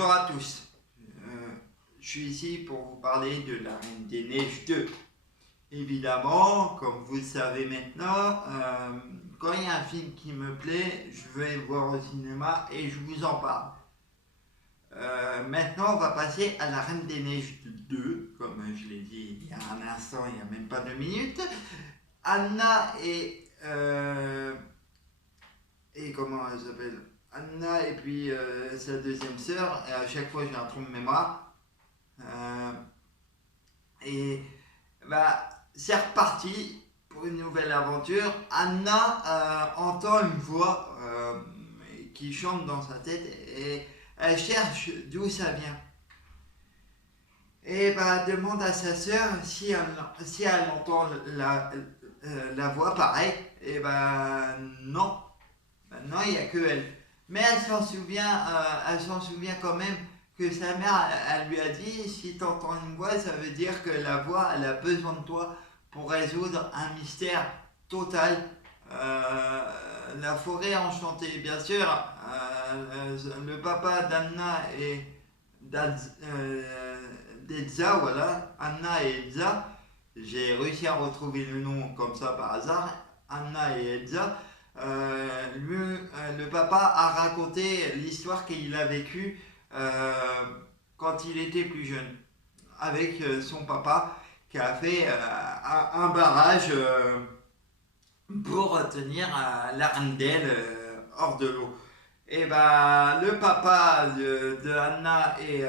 Bonjour à tous, je suis ici pour vous parler de La Reine des Neiges 2. Évidemment, comme vous le savez maintenant, quand il y a un film qui me plaît, je vais le voir au cinéma et je vous en parle. Maintenant, on va passer à La Reine des Neiges 2, comme je l'ai dit il y a un instant, il n'y a même pas 2 minutes. Anna et comment elle s'appelle, Anna et puis sa deuxième sœur, et à chaque fois j'ai un trou de mémoire. Euh, et bah, c'est reparti pour une nouvelle aventure. Anna entend une voix qui chante dans sa tête et elle cherche d'où ça vient. Et bah, demande à sa sœur si elle entend la voix pareil. Et bah non, maintenant, il n'y a que elle. Mais elle s'en souvient quand même que sa mère, elle lui a dit, si tu entends une voix, ça veut dire que la voix, elle a besoin de toi pour résoudre un mystère total. La forêt enchantée, bien sûr. Le papa d'Anna et d'Elsa, voilà, Anna et Elsa. J'ai réussi à retrouver le nom comme ça par hasard. Anna et Elsa. Le papa a raconté l'histoire qu'il a vécue quand il était plus jeune, avec son papa qui a fait un barrage pour tenir l'Arendelle hors de l'eau. Et bah, le papa de Anna et,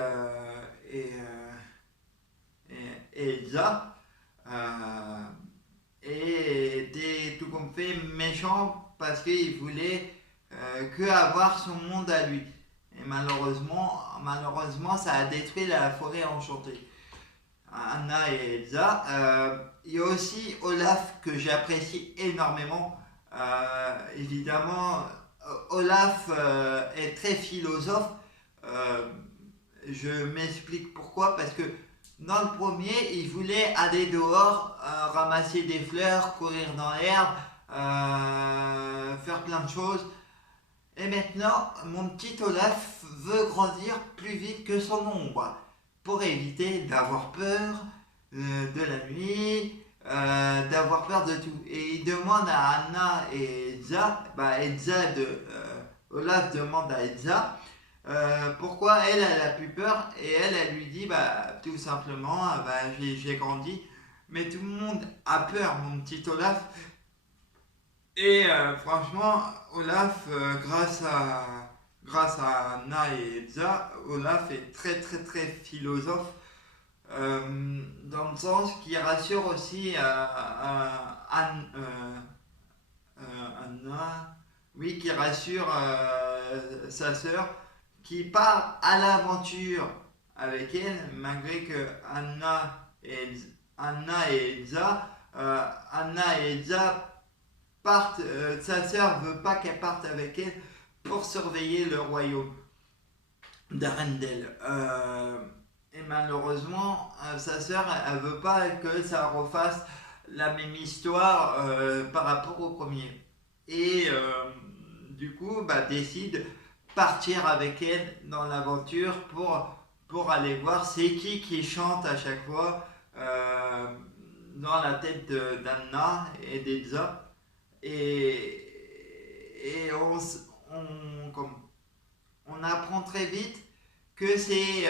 et Elsa était tout comme fait méchant parce qu'il voulait que avoir son monde à lui. Et malheureusement, ça a détruit la forêt enchantée. Anna et Elsa. Il y a aussi Olaf que j'apprécie énormément. Évidemment, Olaf est très philosophe. Euh, je m'explique pourquoi. Parce que dans le premier, il voulait aller dehors, ramasser des fleurs, courir dans l'herbe, faire plein de choses. Et maintenant, mon petit Olaf veut grandir plus vite que son ombre pour éviter d'avoir peur de la nuit, d'avoir peur de tout. Et il demande à Anna et Elsa, Olaf demande à Elsa pourquoi elle a plus peur et elle lui dit bah, tout simplement j'ai grandi. Mais tout le monde a peur, mon petit Olaf. Et franchement, Olaf, grâce à Anna et Elsa, Olaf est très très très philosophe dans le sens qu'il rassure aussi Anna, oui, qui rassure sa sœur, qui part à l'aventure avec elle, malgré que Anna et Elsa, Anna et Elsa partent, sa sœur veut pas qu'elle parte avec elle pour surveiller le royaume d'Arendelle. Et malheureusement, sa sœur, elle veut pas que ça refasse la même histoire par rapport au premier. Et du coup, bah, décide partir avec elle dans l'aventure pour aller voir c'est qui chante à chaque fois dans la tête d'Anna et d'Elsa. Et on apprend très vite que c'est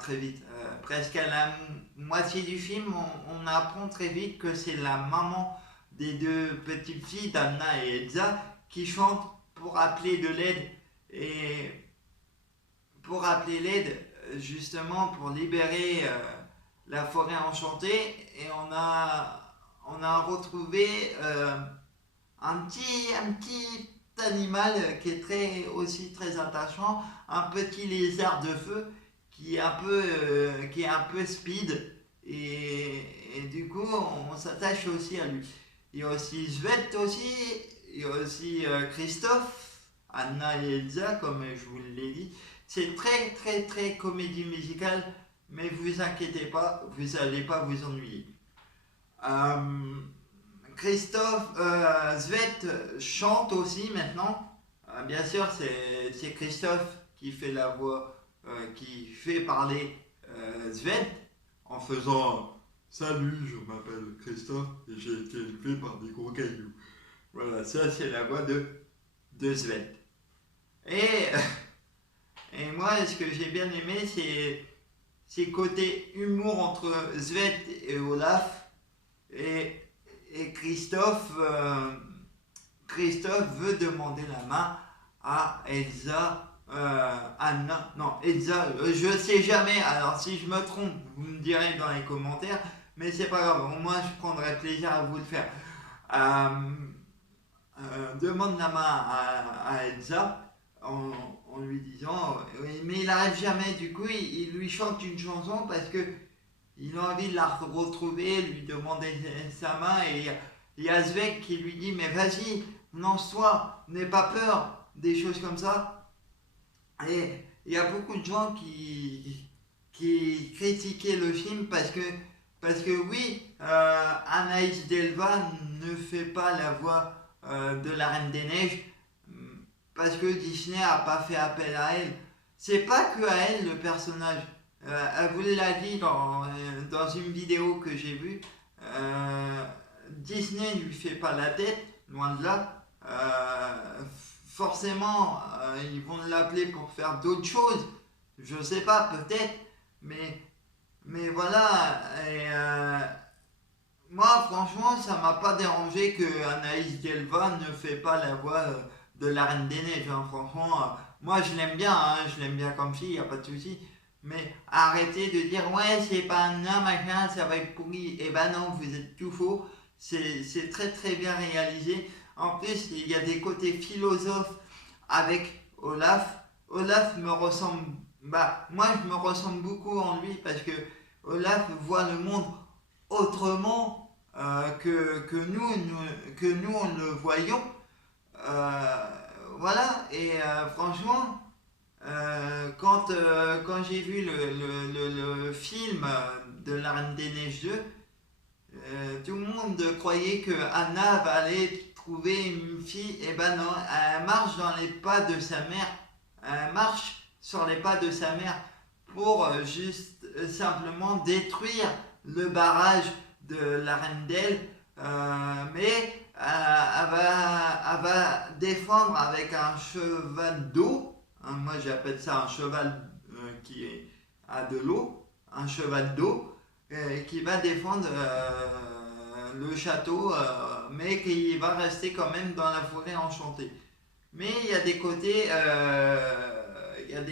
très vite, presque à la moitié du film, on apprend très vite que c'est la maman des deux petites filles d'Anna et Elsa qui chantent pour appeler de l'aide et pour appeler l'aide justement pour libérer la forêt enchantée. Et on a retrouvé un petit animal qui est aussi très attachant, un petit lézard de feu qui est un peu speed et du coup on s'attache aussi à lui. Il y a aussi Svet aussi, il y a aussi Christophe, Anna et Elsa comme je vous l'ai dit. C'est très très très comédie musicale, mais vous inquiétez pas, vous n'allez pas vous ennuyer. Euh, Svet chante aussi maintenant. Bien sûr, c'est Christophe qui fait la voix qui fait parler Sven en faisant Salut, je m'appelle Christophe et j'ai été élevé par des gros cailloux. Voilà, ça c'est la voix de Sven. Et, et moi, ce que j'ai bien aimé, c'est côté humour entre Sven et Olaf. Et Christophe veut demander la main à Elsa, Anna, non, Elsa, je sais jamais, alors si je me trompe, vous me direz dans les commentaires, mais c'est pas grave, au moins je prendrai plaisir à vous le faire. Demande la main à Elsa en lui disant, oui, mais il n'arrive jamais, du coup il lui chante une chanson parce que il a envie de la retrouver, lui demander sa main, et il y a Svek qui lui dit mais vas-y, lance-toi, n'aie pas peur, des choses comme ça. Et il y a beaucoup de gens qui critiquaient le film parce que oui, Anaïs Delva ne fait pas la voix de la Reine des Neiges parce que Disney n'a pas fait appel à elle. C'est pas que à elle le personnage. Elle vous l'a dit dans une vidéo que j'ai vue. Disney ne lui fait pas la tête, loin de là. Forcément, ils vont l'appeler pour faire d'autres choses. Je sais pas, peut-être. Mais voilà. Et, moi, franchement, ça m'a pas dérangé que Anaïs Delva ne fait pas la voix de la Reine des Neiges. Hein. Franchement, moi je l'aime bien, hein, je l'aime bien comme fille, y a pas de souci. Mais arrêtez de dire ouais, c'est pas un homme, machin, ça va être pourri. Eh ben non, vous êtes tout faux. C'est très très bien réalisé. En plus, il y a des côtés philosophes avec Olaf. Olaf me ressemble, bah, moi je me ressemble beaucoup en lui parce que Olaf voit le monde autrement que nous on le voyons. Voilà, et franchement, quand j'ai vu le film de la Reine des Neiges 2, tout le monde croyait que Anna va aller trouver une fille. Et ben non, elle marche dans les pas de sa mère. Elle marche sur les pas de sa mère pour juste simplement détruire le barrage de la Reine d'Elle. Mais elle va défendre avec un cheval d'eau. Hein, moi j'appelle ça un cheval qui a de l'eau. Un cheval d'eau qui va défendre le château, mais qui va rester quand même dans la forêt enchantée. Mais il y a des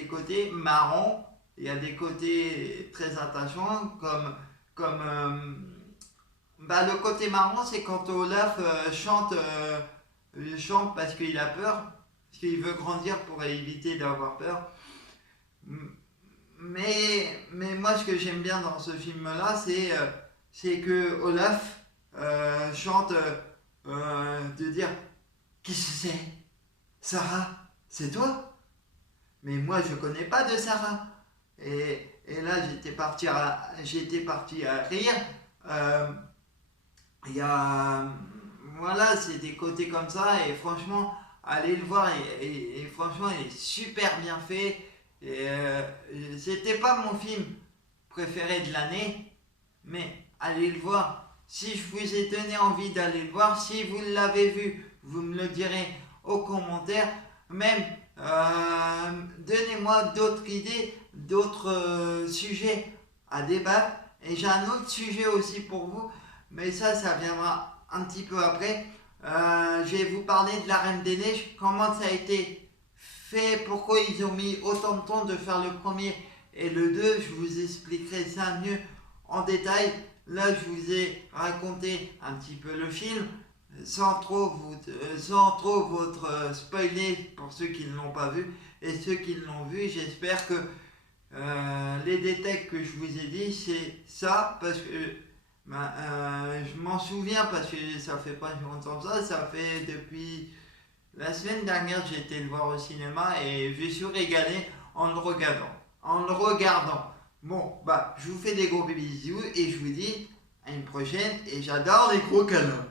côtés marrants, il y a des côtés très attachants, bah, le côté marrant, c'est quand Olaf chante parce qu'il a peur, parce qu'il veut grandir pour éviter d'avoir peur. Mais moi, ce que j'aime bien dans ce film-là, c'est que Olaf chante de dire qui c'est? Sarah, c'est toi? Mais moi, je connais pas de Sarah. Et là, j'étais parti à rire. Il y a, voilà, c'est des côtés comme ça. Et franchement, allez le voir. Et franchement, il est super bien fait. Et c'était pas mon film préféré de l'année, mais allez le voir. Si je vous ai donné envie d'aller le voir, si vous l'avez vu, vous me le direz aux commentaires. Même donnez-moi d'autres idées, d'autres sujets à débattre. Et j'ai un autre sujet aussi pour vous, mais ça viendra un petit peu après. Je vais vous parler de la Reine des Neiges, comment ça a été fait, pourquoi ils ont mis autant de temps de faire le premier et le 2, je vous expliquerai ça mieux en détail. Là, je vous ai raconté un petit peu le film, sans trop votre spoiler pour ceux qui ne l'ont pas vu. Et ceux qui l'ont vu, j'espère que les détails que je vous ai dit, c'est ça, parce que je m'en souviens, parce que ça fait pas longtemps ça fait depuis la semaine dernière, j'ai été le voir au cinéma et je suis régalé en le regardant. Bon, bah, je vous fais des gros bisous et je vous dis à une prochaine et j'adore les gros câlins.